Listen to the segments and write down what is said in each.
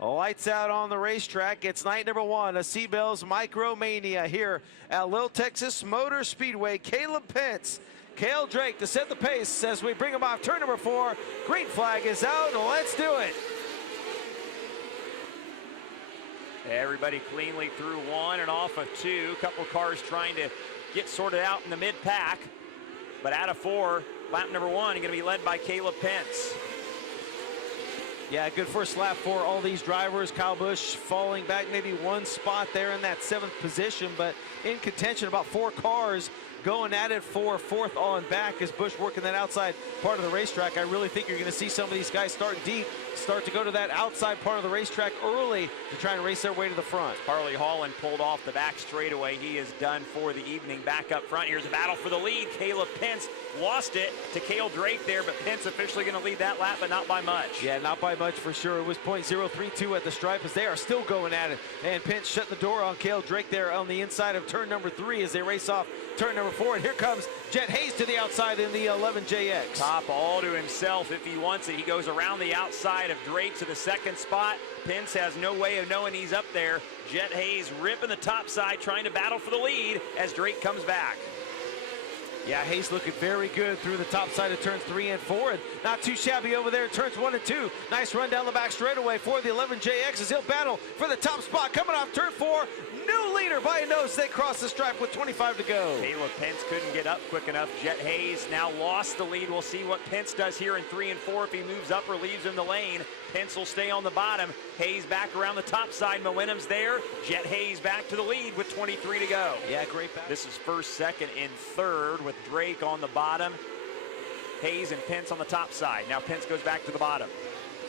Lights out on the racetrack. It's night number one of Seabell's Micromania here at Little Texas Motor Speedway. Caleb Pence, Cale Drake to set the pace as we bring him off turn number 4. Green flag is out. Let's do it. Everybody cleanly through one and off of two. A couple cars trying to get sorted out in the mid-pack. But out of 4, lap number 1 going to be led by Caleb Pence. Yeah, good first lap for all these drivers. Kyle Busch falling back maybe one spot there in that 7th position, but in contention, about 4 cars going at it for 4th on back as Busch working that outside part of the racetrack. I really think you're going to see some of these guys start deep, start to go to that outside part of the racetrack early to try and race their way to the front. Harley Holland pulled off the back straightaway. He is done for the evening. Back up front, here's a battle for the lead. Caleb Pence lost it to Cale Drake there, but Pence officially going to lead that lap, but not by much. Yeah, not by much for sure. It was .032 at the stripe as they are still going at it. And Pence shut the door on Cale Drake there on the inside of turn number 3 as they race off turn number 4. And here comes Jet Hayes to the outside in the 11JX. Top all to himself if he wants it. He goes around the outside of Drake to the 2nd spot. Pence has no way of knowing he's up there. Jet Hayes ripping the top side, trying to battle for the lead as Drake comes back. Yeah, Hayes looking very good through the top side of turns 3 and 4, and not too shabby over there turns 1 and 2. Nice run down the back straightaway for the 11JX as he'll battle for the top spot. Coming off turn 4, new leader by a nose. They cross the stripe with 25 to go. Caleb Pence couldn't get up quick enough. Jet Hayes now lost the lead. We'll see what Pence does here in 3 and 4 if he moves up or leaves in the lane. Pence will stay on the bottom. Hayes back around the top side. Momentum's there. Jet Hayes back to the lead with 23 to go. Yeah, great back. This is 1st, 2nd, and 3rd with Drake on the bottom. Hayes and Pence on the top side. Now Pence goes back to the bottom.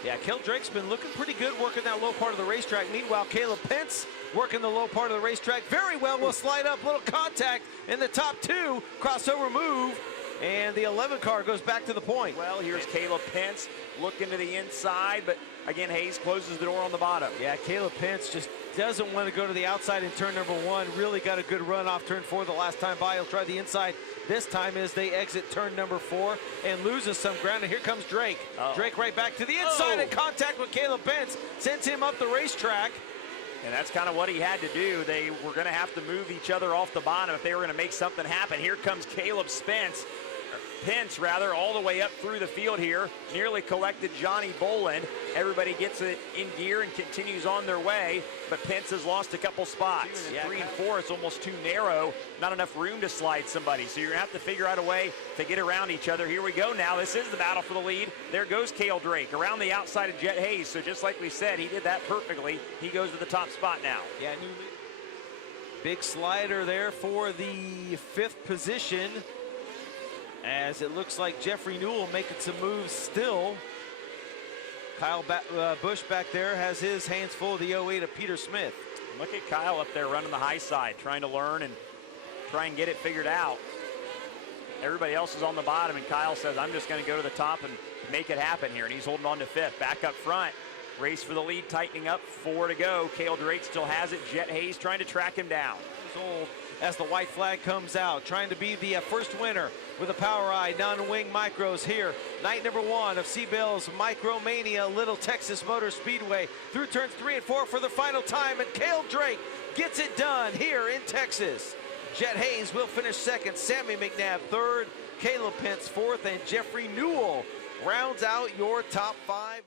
Yeah, Cale Drake's been looking pretty good working that low part of the racetrack. Meanwhile, Caleb Pence working the low part of the racetrack very well. Will slide up, little contact in the top 2. Crossover move, and the 11 car goes back to the point. Well, here's Caleb Pence looking to the inside, but again, Hayes closes the door on the bottom. Yeah, Caleb Pence just doesn't want to go to the outside in turn number 1. Really got a good run off turn 4 the last time by. He'll try the inside this time as they exit turn number 4 and loses some ground. And here comes Drake. Drake right back to the inside in contact with Caleb Pence. Sends him up the racetrack. And that's kind of what he had to do. They were going to have to move each other off the bottom if they were going to make something happen. Here comes Caleb Pence, all the way up through the field here. Nearly collected Johnny Boland. Everybody gets it in gear and continues on their way, but Pence has lost a couple spots. 3 and 4, it's almost too narrow. Not enough room to slide somebody, so you're going to have to figure out a way to get around each other. Here we go now. This is the battle for the lead. There goes Cale Drake around the outside of Jet Hayes, so just like we said, he did that perfectly. He goes to the top spot now. Yeah, big slider there for the 5th position, as it looks like Jeffrey Newell making some moves still. Kyle Busch back there has his hands full of the 08 of Peter Smith. Look at Kyle up there running the high side, trying to learn and try and get it figured out. Everybody else is on the bottom, and Kyle says, I'm just going to go to the top and make it happen here, and he's holding on to 5th. Back up front, race for the lead, tightening up, 4 to go. Cale Drake still has it. Jet Hayes trying to track him down. As the white flag comes out, trying to be the first winner with a POWRi non-wing micros here. Night number 1 of Seabell's Micromania, Little Texas Motor Speedway. Through turns 3 and 4 for the final time, and Cale Drake gets it done here in Texas. Jet Hayes will finish 2nd, Sammy McNabb 3rd, Caleb Pence 4th, and Jeffrey Newell rounds out your top 5.